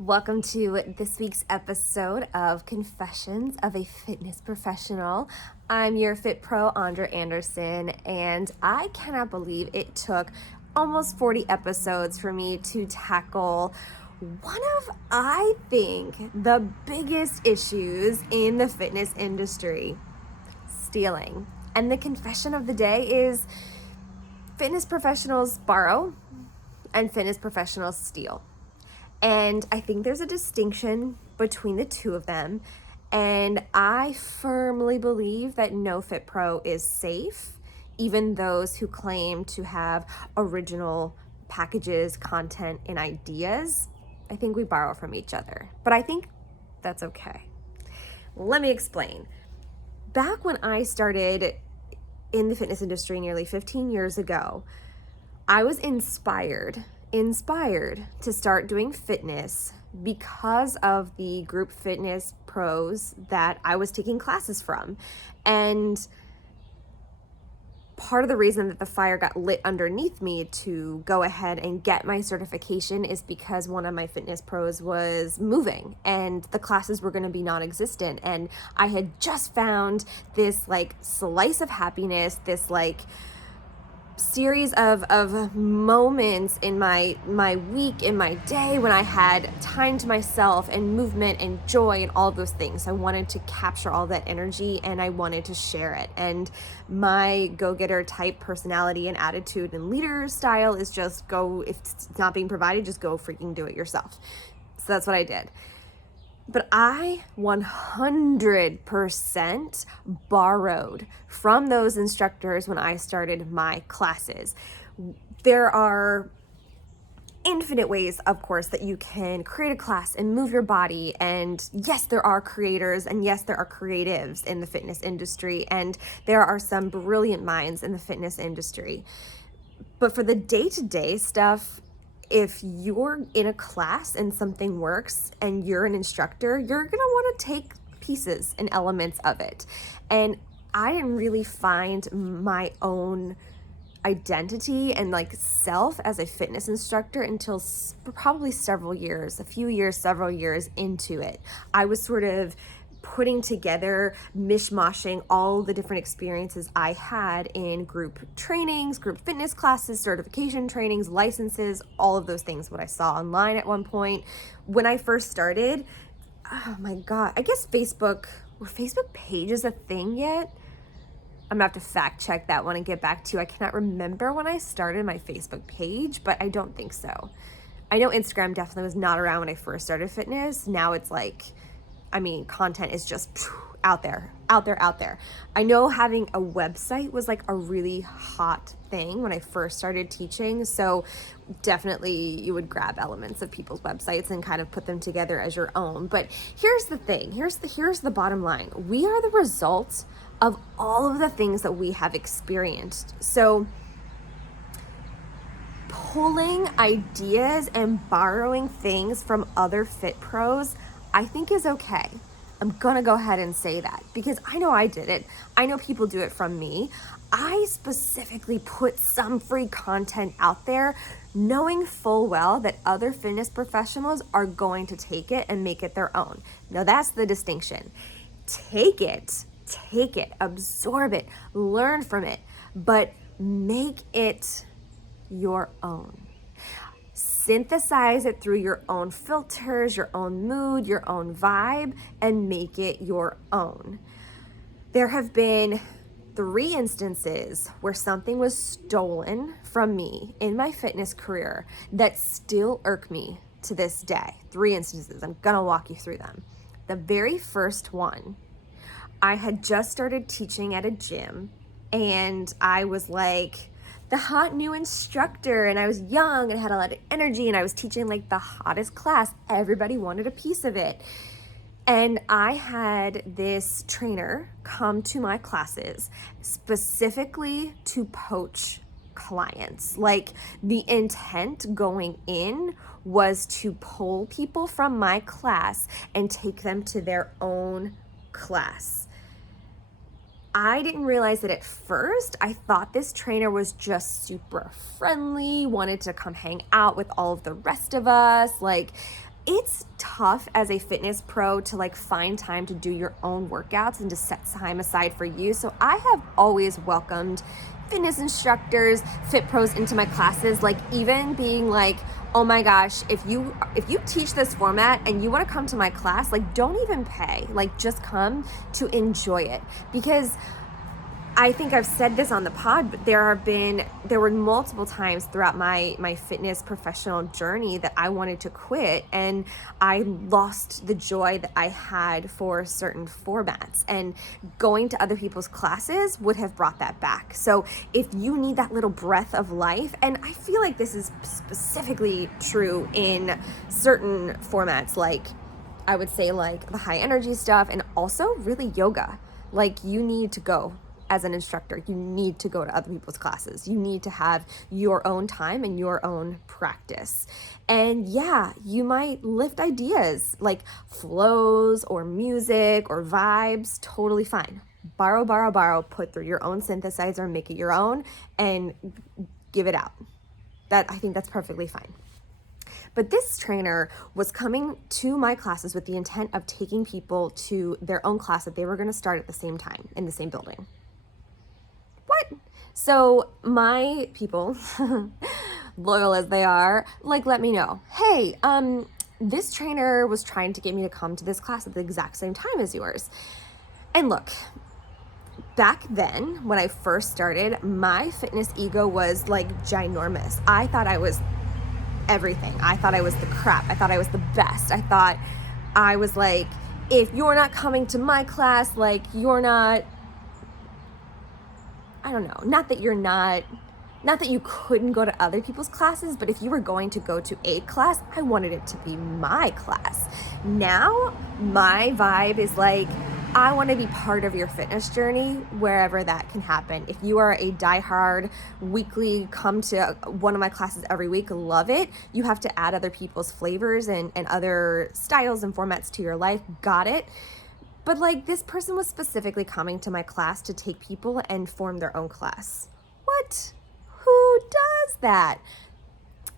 Welcome to this week's episode of Confessions of a Fitness Professional. I'm your Fit Pro, Andrea Anderson, and I cannot believe it took almost 40 episodes for me to tackle one of, I think, the biggest issues in the fitness industry: stealing. And the confession of the day is fitness professionals borrow and fitness professionals steal. And I think there's a distinction between the two of them. And I firmly believe that no Fit Pro is safe. Even those who claim to have original packages, content, and ideas, I think we borrow from each other. But I think that's okay. Let me explain. Back when I started in the fitness industry nearly 15 years ago, I was inspired to start doing fitness because of the group fitness pros that I was taking classes from. And part of the reason that the fire got lit underneath me to go ahead and get my certification is because one of my fitness pros was moving and the classes were going to be non-existent. And I had just found this slice of happiness, this series of moments in my week, in my day, when I had time to myself and movement and joy and all of those things. I wanted to capture all that energy and I wanted to share it. And my go-getter type personality and attitude and leader style is just go, if it's not being provided, just go freaking do it yourself. So that's what I did. But I 100% borrowed from those instructors when I started my classes. There are infinite ways, of course, that you can create a class and move your body. And yes, there are creators and yes, there are creatives in the fitness industry. And there are some brilliant minds in the fitness industry. But for the day-to-day stuff, if you're in a class and something works and you're an instructor, you're going to want to take pieces and elements of it. And I didn't really find my own identity and self as a fitness instructor until probably several years into it. I was sort of putting together, mishmashing all the different experiences I had in group trainings, group fitness classes, certification trainings, licenses, all of those things, what I saw online at one point. When I first started, oh my God, I guess were Facebook pages a thing yet? I'm gonna have to fact check that one and get back to you. I cannot remember when I started my Facebook page, but I don't think so. I know Instagram definitely was not around when I first started fitness. Now it's content is just out there. I know having a website was a really hot thing when I first started teaching. So definitely you would grab elements of people's websites and kind of put them together as your own. But here's the thing. Here's the bottom line. We are the result of all of the things that we have experienced. So pulling ideas and borrowing things from other fit pros, I think is okay. I'm gonna go ahead and say that because I know I did it. I know people do it from me. I specifically put some free content out there knowing full well that other fitness professionals are going to take it and make it their own. Now that's the distinction. Take it, absorb it, learn from it, but make it your own. Synthesize it through your own filters, your own mood, your own vibe, and make it your own. There have been 3 instances where something was stolen from me in my fitness career that still irk me to this day. 3 instances. I'm gonna walk you through them. The very first one, I had just started teaching at a gym and I was the hot new instructor and I was young and had a lot of energy and I was teaching the hottest class. Everybody wanted a piece of it. And I had this trainer come to my classes specifically to poach clients. The intent going in was to pull people from my class and take them to their own class. I didn't realize that at first. I thought this trainer was just super friendly, wanted to come hang out with all of the rest of us. it's tough as a fitness pro to like find time to do your own workouts and to set time aside for you. So I have always welcomed fitness instructors, fit pros into my classes, like even being like, oh my gosh, if you teach this format and you want to come to my class, like don't even pay, like just come to enjoy it. Because I think I've said this on the pod, but there were multiple times throughout my fitness professional journey that I wanted to quit, and I lost the joy that I had for certain formats, and going to other people's classes would have brought that back. So if you need that little breath of life, and I feel like this is specifically true in certain formats, like I would say like the high energy stuff, and also really yoga, like you need to go. As an instructor, you need to go to other people's classes. You need to have your own time and your own practice. And yeah, you might lift ideas like flows or music or vibes, totally fine. Borrow, put through your own synthesizer, make it your own, and give it out. I think that's perfectly fine. But this trainer was coming to my classes with the intent of taking people to their own class that they were going to start at the same time in the same building. What? So my people, loyal as they are, like let me know, hey, this trainer was trying to get me to come to this class at the exact same time as yours. And look, back then when I first started, my fitness ego was like ginormous. I thought I was everything. I thought I was the crap. I thought I was the best. I thought I was like, if you're not coming to my class, like you're not, I don't know, not that you couldn't go to other people's classes, but if you were going to go to a class, I wanted it to be my class. Now, my vibe is like, I want to be part of your fitness journey wherever that can happen. If you are a diehard weekly, come to one of my classes every week, love it. You have to add other people's flavors and other styles and formats to your life, got it. But like this person was specifically coming to my class to take people and form their own class. What? Who does that?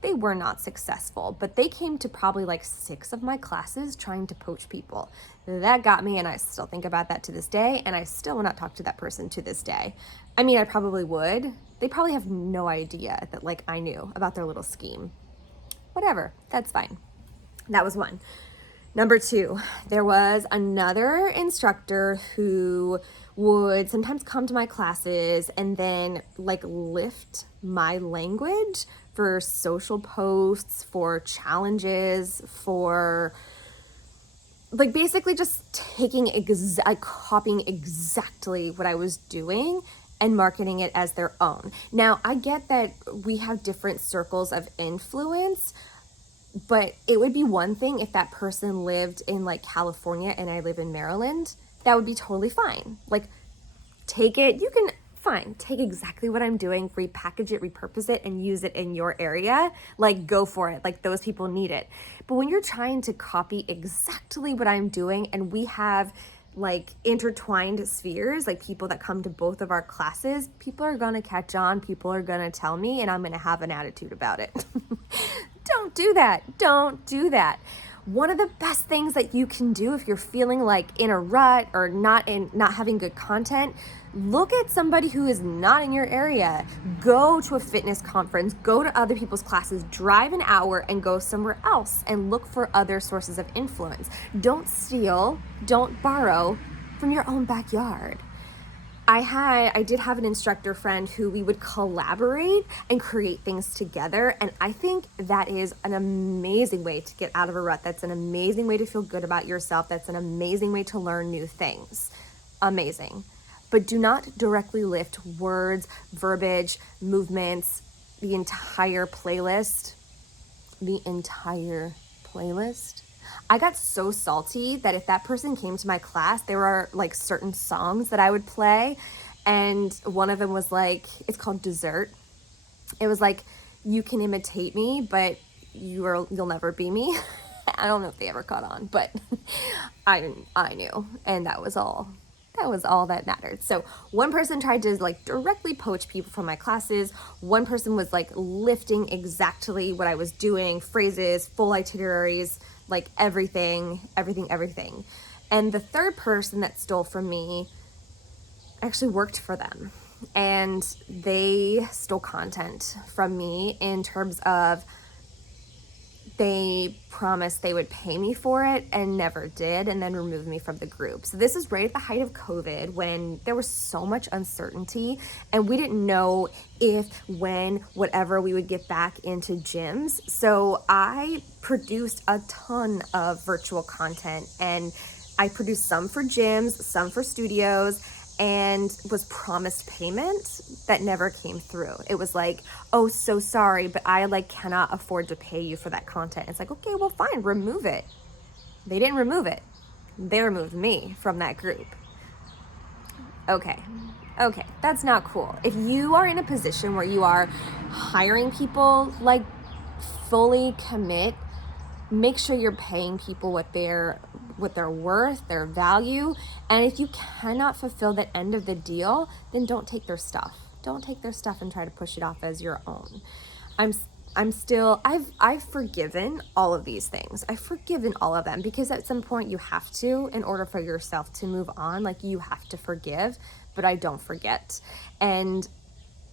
They were not successful, but they came to probably like 6 of my classes trying to poach people. That got me, and I still think about that to this day, and I still will not talk to that person to this day. I mean, I probably would. They probably have no idea that like I knew about their little scheme. Whatever, that's fine. That was one. Number 2, there was another instructor who would sometimes come to my classes and then like lift my language for social posts, for challenges, for like basically just taking copying exactly what I was doing and marketing it as their own. Now, I get that we have different circles of influence, but it would be one thing if that person lived in like California and I live in Maryland. That would be totally fine. Like take it, you can take exactly what I'm doing, repackage it, repurpose it, and use it in your area. Like go for it. Like those people need it. But when you're trying to copy exactly what I'm doing and we have like intertwined spheres, like people that come to both of our classes, people are gonna catch on, people are gonna tell me, and I'm gonna have an attitude about it. Don't do that. Don't do that. One of the best things that you can do if you're feeling like in a rut or not having good content, look at somebody who is not in your area. Go to a fitness conference, go to other people's classes, drive an hour and go somewhere else and look for other sources of influence. Don't steal, don't borrow from your own backyard. I did have an instructor friend who we would collaborate and create things together. And I think that is an amazing way to get out of a rut. That's an amazing way to feel good about yourself. That's an amazing way to learn new things. Amazing. But do not directly lift words, verbiage, movements, the entire playlist. I got so salty that if that person came to my class, there were like certain songs that I would play. And one of them was like, it's called Dessert. It was like, you can imitate me, but you'll never be me. I don't know if they ever caught on, but I knew. And that was all That was all that mattered. So one person tried to like directly poach people from my classes. One person was like lifting exactly what I was doing, phrases, full itineraries, like everything. And the third person that stole from me actually worked for them. And they stole content from me in terms of they promised they would pay me for it and never did, and then removed me from the group. So this is right at the height of COVID, when there was so much uncertainty and we didn't know if, when, whatever we would get back into gyms. So I produced a ton of virtual content, and I produced some for gyms, some for studios, and was promised payment that never came through. It was like, oh, so sorry, but I like cannot afford to pay you for that content. It's like, okay, well, fine, remove it. They didn't remove it. They removed me from that group. Okay, that's not cool. If you are in a position where you are hiring people, like fully commit, make sure you're paying people what they're worth, their value. And if you cannot fulfill the end of the deal, then don't take their stuff. Don't take their stuff and try to push it off as your own. I've forgiven all of these things. I've forgiven all of them, because at some point you have to, in order for yourself to move on, like you have to forgive, but I don't forget. And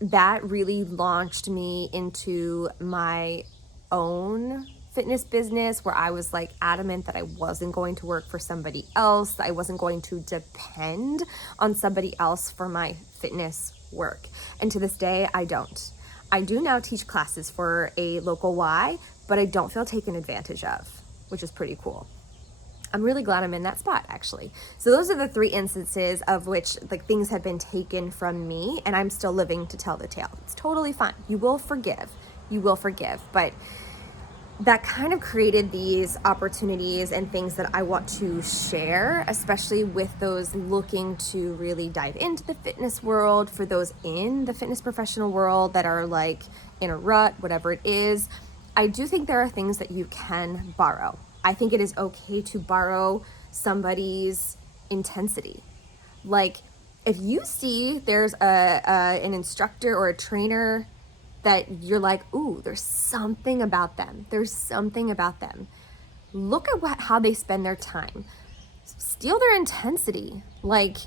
that really launched me into my own fitness business, where I was like adamant that I wasn't going to work for somebody else. I wasn't going to depend on somebody else for my fitness work. And to this day, I don't. I do now teach classes for a local Y, but I don't feel taken advantage of, which is pretty cool. I'm really glad I'm in that spot, actually. So those are the 3 instances of which like things have been taken from me, and I'm still living to tell the tale. It's totally fine. You will forgive, but that kind of created these opportunities and things that I want to share, especially with those looking to really dive into the fitness world, for those in the fitness professional world that are like in a rut, whatever it is. I do think there are things that you can borrow. I think it is okay to borrow somebody's intensity. Like if you see there's an instructor or a trainer that you're like, ooh, there's something about them. Look at how they spend their time. Steal their intensity. Like,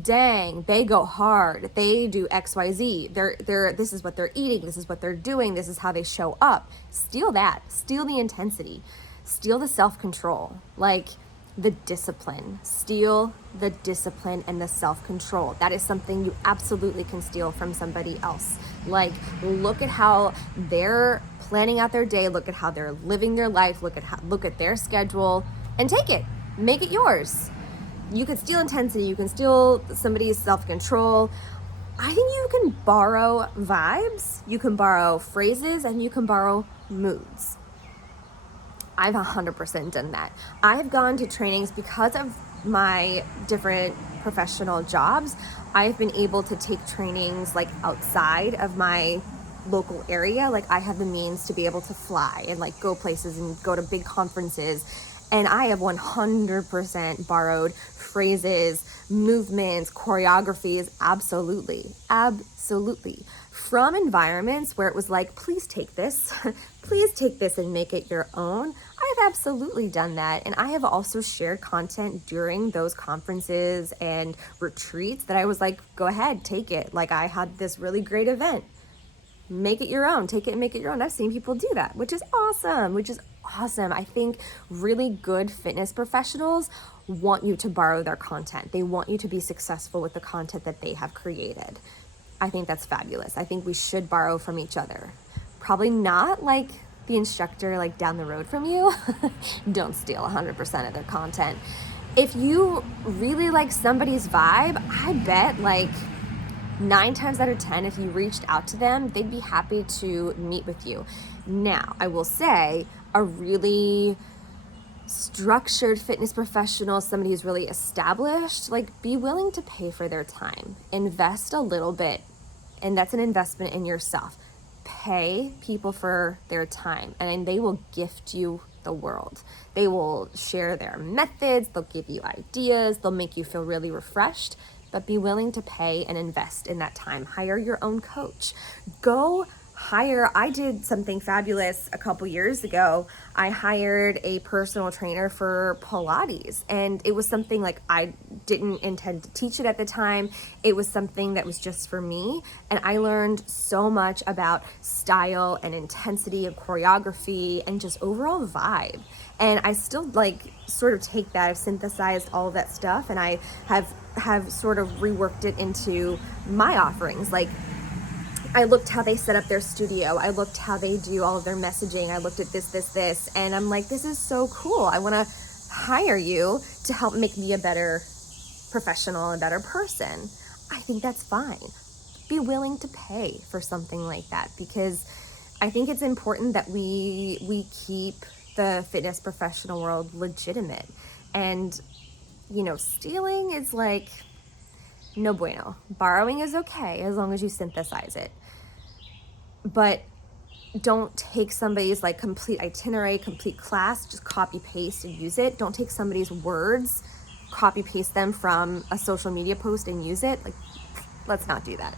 dang, they go hard. They do XYZ. This is what they're eating. This is what they're doing. This is how they show up. Steal that. Steal the intensity. Steal the self-control. Like, the discipline. Steal the discipline and the self-control. That is something you absolutely can steal from somebody else. Like, look at how they're planning out their day, look at how they're living their life, look at their schedule, and take it. Make it yours. You can steal intensity, you can steal somebody's self-control. I think you can borrow vibes, you can borrow phrases, and you can borrow moods. I've 100% done that. I've gone to trainings because of my different professional jobs. I've been able to take trainings like outside of my local area. Like I have the means to be able to fly and like go places and go to big conferences. And I have 100% borrowed phrases, movements, choreographies, absolutely, from environments where it was like, please take this and make it your own. I've absolutely done that. And I have also shared content during those conferences and retreats that I was like, go ahead, take it. Like I had this really great event. Make it your own, take it and make it your own. I've seen people do that, which is awesome. I think really good fitness professionals want you to borrow their content. They want you to be successful with the content that they have created. I think that's fabulous. I think we should borrow from each other. Probably not like the instructor like down the road from you. Don't steal 100% of their content. If you really like somebody's vibe, I bet like 9 times out of 10, if you reached out to them, they'd be happy to meet with you. Now, I will say a really structured fitness professional, somebody who's really established, like be willing to pay for their time. Invest a little bit, and that's an investment in yourself. Pay people for their time, and they will gift you the world. They will share their methods, they'll give you ideas, they'll make you feel really refreshed, but be willing to pay and invest in that time. Hire your own coach. I did something fabulous a couple years ago. I hired a personal trainer for Pilates, and it was something like I didn't intend to teach it at the time. It was something that was just for me, and I learned so much about style and intensity of choreography and just overall vibe. And I still sort of take that. I've synthesized all of that stuff, and I have sort of reworked it into my offerings. Like, I looked how they set up their studio. I looked how they do all of their messaging. I looked at this, and I'm like, this is so cool. I want to hire you to help make me a better professional, a better person. I think that's fine. Be willing to pay for something like that, because I think it's important that we keep the fitness professional world legitimate. And, stealing is like no bueno. Borrowing is okay as long as you synthesize it. But don't take somebody's complete itinerary, complete class, just copy paste and use it. Don't take somebody's words, copy paste them from a social media post and use it. Let's not do that.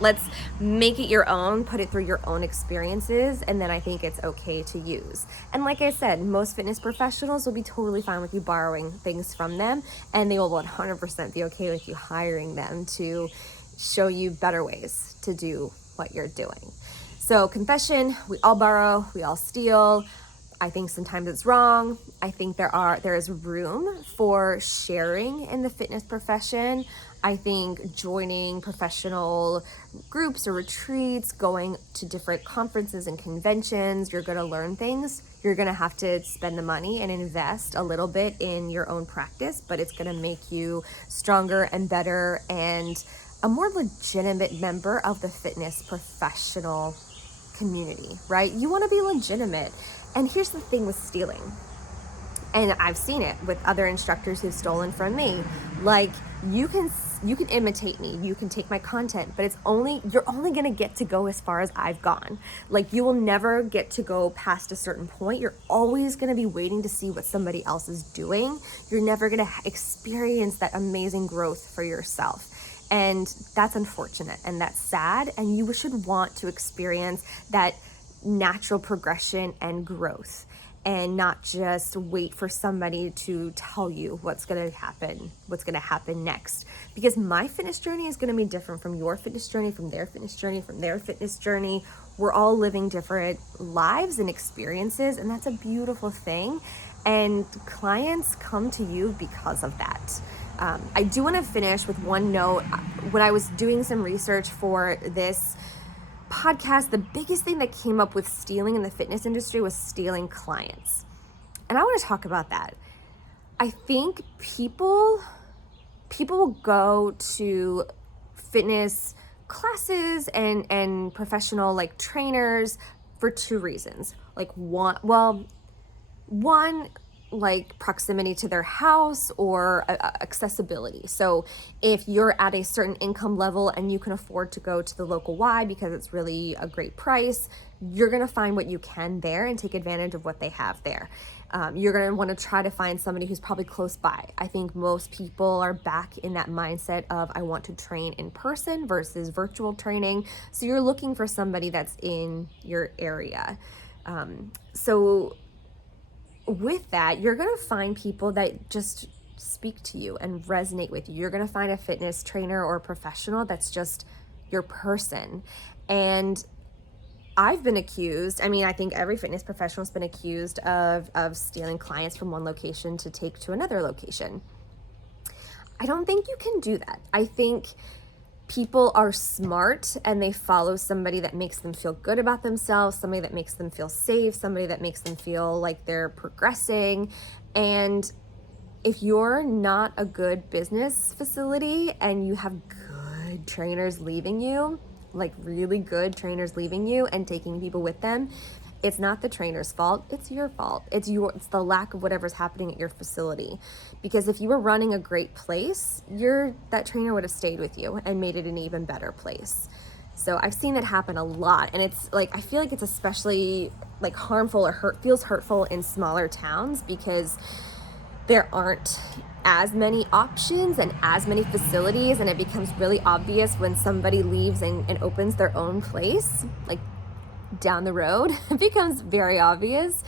Let's make it your own, put it through your own experiences, and then I think it's okay to use. And like I said, most fitness professionals will be totally fine with you borrowing things from them, and they will 100% be okay with you hiring them to show you better ways to do what you're doing. So confession, we all borrow, we all steal. I think sometimes it's wrong. I think there is room for sharing in the fitness profession. I think joining professional groups or retreats, going to different conferences and conventions, you're going to learn things. You're going to have to spend the money and invest a little bit in your own practice, but it's going to make you stronger and better and a more legitimate member of the fitness professional community, right? You want to be legitimate. And here's the thing with stealing, and I've seen it with other instructors who've stolen from me. You can imitate me, you can take my content, but you're only going to get to go as far as I've gone. You will never get to go past a certain point. You're always going to be waiting to see what somebody else is doing. You're never going to experience that amazing growth for yourself. And that's unfortunate and that's sad. And you should want to experience that natural progression and growth, and not just wait for somebody to tell you what's going to happen next. Because my fitness journey is going to be different from your fitness journey, from their fitness journey, from their fitness journey. We're all living different lives and experiences, and that's a beautiful thing. And clients come to you because of that. I do want to finish with one note. When I was doing some research for this podcast, the biggest thing that came up with stealing in the fitness industry was stealing clients. And I want to talk about that. I think people go to fitness classes and professional trainers for two reasons. One, proximity to their house or accessibility. So if you're at a certain income level and you can afford to go to the local Y because it's really a great price, you're going to find what you can there and take advantage of what they have there. You're going to want to try to find somebody who's probably close by. I think most people are back in that mindset of I want to train in person versus virtual training. So you're looking for somebody that's in your area. So with that, you're going to find people that just speak to you and resonate with you. You're going to find a fitness trainer or a professional that's just your person. And I've been accused, I think every fitness professional has been accused of stealing clients from one location to take to another location. I don't think you can do that. I think people are smart and they follow somebody that makes them feel good about themselves, somebody that makes them feel safe, somebody that makes them feel like they're progressing. And if you're not a good business facility and you have good trainers leaving you, really good trainers leaving you and taking people with them, it's not the trainer's fault, it's your fault. It's the lack of whatever's happening at your facility. Because if you were running a great place, that trainer would have stayed with you and made it an even better place. So I've seen it happen a lot, and it's like, I feel like it's especially like harmful or feels hurtful in smaller towns because there aren't as many options and as many facilities, and it becomes really obvious when somebody leaves and opens their own place, like down the road. It becomes very obvious.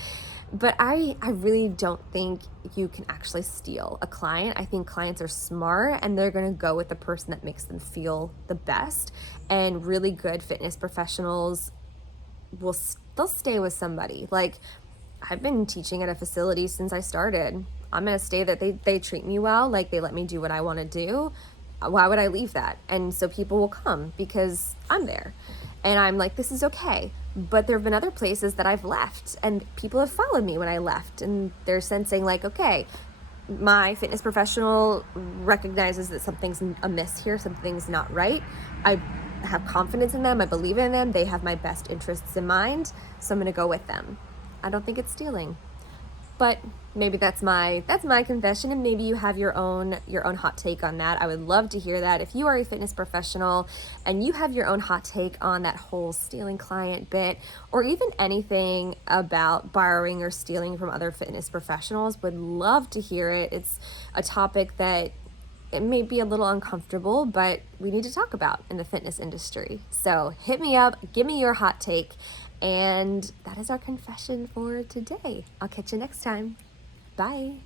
But I really don't think you can actually steal a client. I think clients are smart and they're going to go with the person that makes them feel the best. And really good fitness professionals they'll stay with somebody. Like, I've been teaching at a facility since I started. I'm going to stay that they treat me well, like they let me do what I want to do. Why would I leave that? And so people will come because I'm there. And I'm like, this is okay. But there have been other places that I've left and people have followed me when I left, and they're sensing like, okay, my fitness professional recognizes that something's amiss here, something's not right. I have confidence in them. I believe in them. They have my best interests in mind. So I'm going to go with them. I don't think it's stealing. But maybe that's my confession, and maybe you have your own hot take on that. I would love to hear that. If you are a fitness professional and you have your own hot take on that whole stealing client bit, or even anything about borrowing or stealing from other fitness professionals, would love to hear it. It's a topic that it may be a little uncomfortable, but we need to talk about in the fitness industry. So hit me up, give me your hot take. And that is our confession for today. I'll catch you next time. Bye.